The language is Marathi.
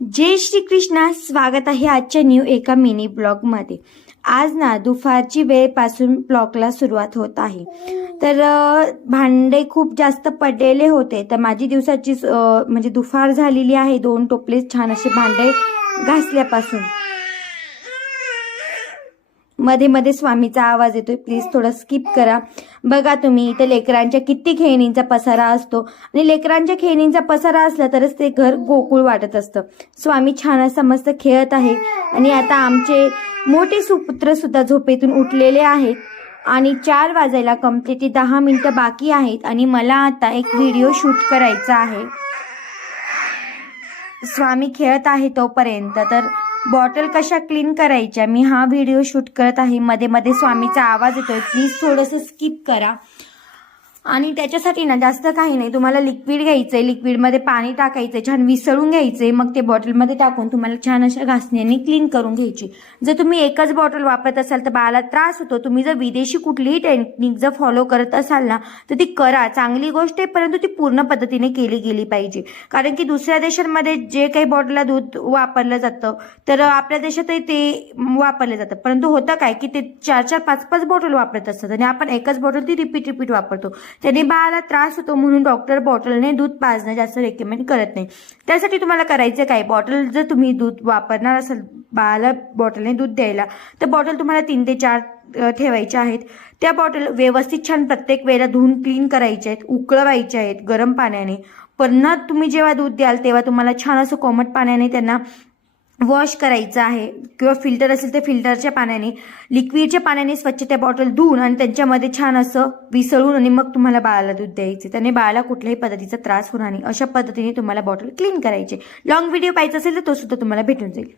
जय श्री कृष्णा. स्वागत आहे आजच्या न्यू एका मिनी ब्लॉग मध्ये. आज ना दुपारची वेळपासून ब्लॉगला सुरुवात होत आहे. तर भांडे खूप जास्त पडलेले होते, तर माझी दिवसाची म्हणजे दुपार झालेली आहे. 2 टोपले छान असे भांडे घासल्यापासून. मध्ये मध्ये स्वामीचा आवाज येतोय, प्लीज थोडं स्किप करा. बघा तुम्ही, इथे लेकरांच्या किती खेळणींचा पसारा असतो आणि लेकरांच्या खेळणींचा पसारा असला तरच ते घर गोकुळ वाटत असतं. स्वामी छान असं मस्त खेळत आहे आणि आता आमचे मोठे सुपुत्र सुद्धा झोपेतून उठलेले आहेत आणि 4 वाजायला कम्प्लीटली 10 मिनिटं बाकी आहेत आणि मला आता एक व्हिडिओ शूट करायचा आहे. स्वामी खेळत आहे तोपर्यंत तर बॉटल कशा क्लीन करायच्या मी हा व्हिडिओ शूट करत आहे. मध्ये मध्ये स्वामीचा आवाज येतोय, प्लीज थोडंसं स्किप करा. आणि त्याच्यासाठी ना जास्त काही नाही, तुम्हाला लिक्विड घ्यायचंय, लिक्विडमध्ये पाणी टाकायचंय, छान विसळून घ्यायचंय, मग ते बॉटलमध्ये टाकून तुम्हाला छान अशा घासण्याने क्लीन करून घ्यायची. जर तुम्ही एकच बॉटल वापरत असाल तर बाळाला त्रास होतो. तुम्ही जर विदेशी कुठलीही टेक्निक जर फॉलो करत असाल ना तर ती करा, चांगली गोष्ट आहे, परंतु ती पूर्ण पद्धतीने केली गेली पाहिजे. कारण की दुसऱ्या देशांमध्ये जे काही बॉटलला दूध वापरलं जातं तर आपल्या देशातही ते वापरलं जातं, परंतु होतं काय की ते 4-4, 5-5 बॉटल वापरत असतात आणि आपण एकच बॉटल ती रिपीट वापरतो. त्याने बाळाला त्रास होतो, म्हणून डॉक्टर बॉटलने दूध पाजणं जास्त रेकमेंड करत नाही. त्यासाठी तुम्हाला करायचं काय, बॉटल जर तुम्ही दूध वापरणार असाल बाळाला बॉटलने दूध द्यायला, तर बॉटल तुम्हाला 3 ते 4 ठेवायच्या आहेत. त्या बॉटल व्यवस्थित छान प्रत्येक वेळेला धुवून क्लीन करायच्या आहेत, उकळवायच्या आहेत गरम पाण्याने. पुन्हा तुम्ही जेव्हा दूध द्याल तेव्हा तुम्हाला छान असं कोमट पाण्याने त्यांना वॉश करायचं आहे, किंवा फिल्टर असेल तर फिल्टरच्या पाण्याने, लिक्विडच्या पाण्याने स्वच्छ त्या बॉटल धुवून आणि त्यांच्यामध्ये छान असं विसळून आणि मग तुम्हाला बाळाला दूध द्यायचे. त्याने बाळाला कुठल्याही पद्धतीचा त्रास होणार नाही. अशा पद्धतीने तुम्हाला बॉटल क्लीन करायचे. लॉंग व्हिडिओ पाहायचा असेल तर तो सुद्धा तुम्हाला भेटून जाईल.